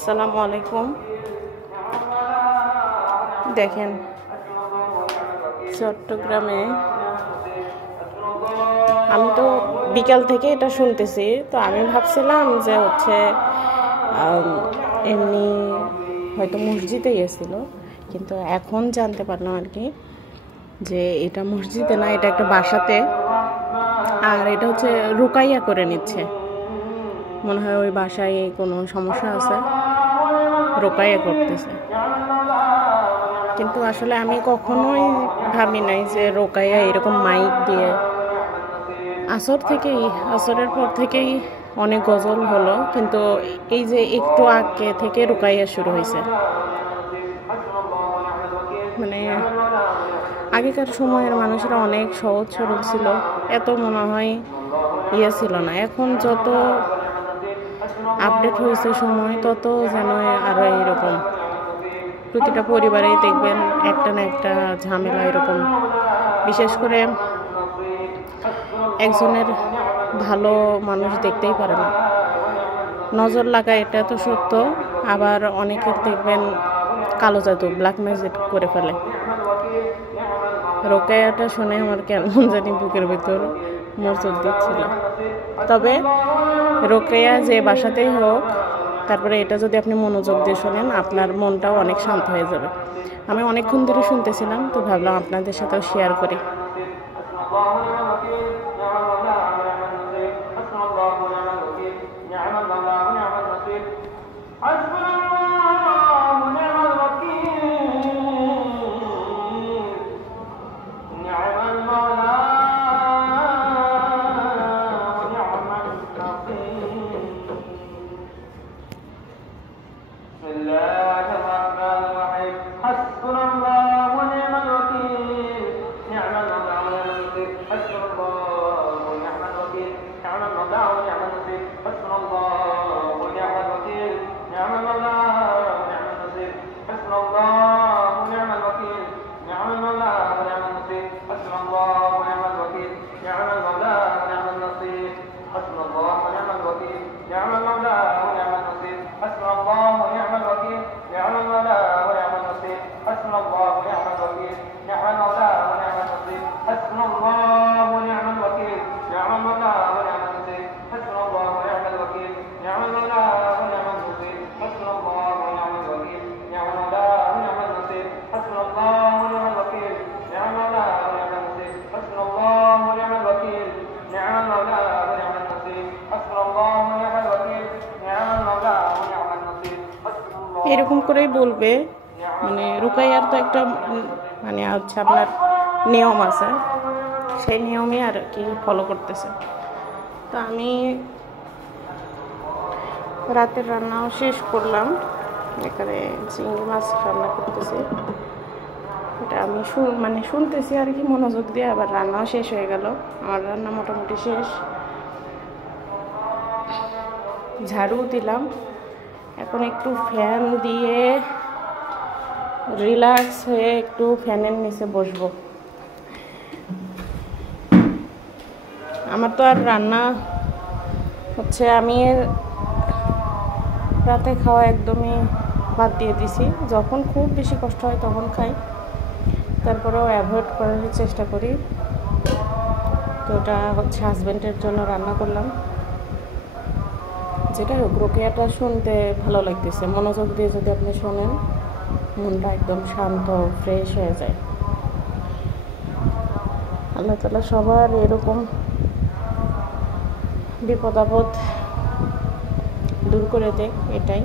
আসসালামু আলাইকুম। দেখেন চট্টগ্রামে আমি তো বিকাল থেকে এটা শুনতেছি, তো আমি ভাবছিলাম যে এমনি হয়তো মসজিদে গেছিল, কিন্তু এখন জানতে পারলাম আর কি যে এটা মসজিদে না, এটা একটা বাসাতে। আর এটা হচ্ছে রুকাইয়া করে নিচ্ছে, মনে হয় ওই বাসায় কোনো সমস্যা আছে, রোকাইয়া করতেছে। কিন্তু আসলে আমি কখনোই ভাবি নাই যে রোকাইয়া এরকম মাইক দিয়ে। আসরের পর থেকেই অনেক গজল হলো, কিন্তু এই যে একটু আগে থেকে রোকাইয়া শুরু হয়েছে। মানে আগেকার সময়ের মানুষেরা অনেক সহজ সরল ছিল, এত মনে হয় ছিল না। এখন যত আপডেট হয়েছে সময়, তত যেন আরো এইরকম প্রতিটা পরিবারেই দেখবেন একটা না একটা ঝামেলা এরকম। বিশেষ করে একজনের ভালো মানুষ দেখতেই পারে না, নজর লাগায়, এটা তো সত্য। আবার অনেকের দেখবেন কালো জাদু, ব্ল্যাক ম্যাজিক করে ফেলে। রোকায়াটা শুনে আমার কেমন জানি বুকের ভিতর মোচড় দিচ্ছিল। তবে রোকেয়া যে বাসাতেই হোক, তারপরে এটা যদি আপনি মনোযোগ দিয়ে শোনেন, আপনার মনটাও অনেক শান্ত হয়ে যাবে। আমি অনেকক্ষণ ধরে শুনতেছিলাম, তো ভাবলাম আপনাদের সাথেও শেয়ার করি। এরকম করেই বলবে। মানে রুকাইয়ার তো একটা মানে আপনার নিয়ম আছে, সেই নিয়মে আর কি ফলো করতেছে। তো আমি রাতের রান্নাও শেষ করলাম, এখানে চিংড়ি মাছ রান্না করতেছি। এটা আমি শুনতেছি আর কি মনোযোগ দিয়ে। আবার রান্নাও শেষ হয়ে গেল, আমার রান্না মোটামুটি শেষ। ঝাড়ু দিলাম, এখন একটু ফ্যান দিয়ে রিল্যাক্স হয়ে একটু ফ্যানের নিচে বসবো। আমার তো আর রান্না আমি রাতে খাওয়া একদমই বাদ দিয়ে দিছি। যখন খুব বেশি কষ্ট হয় তখন খাই, তারপরেও অ্যাভয়েড করার চেষ্টা করি। তো ওটা হাজব্যান্ডের জন্য রান্না করলাম। যেটা হোক, রোকেয়াটা শুনতে ভালো লাগতেছে। মনোযোগ দিয়ে যদি আপনি শোনেন, মনটা একদম শান্ত ফ্রেশ হয়ে যায়। আল্লাহ তাআলা সবার এরকম বিপদ আপদ দূর করে দেয়, এটাই।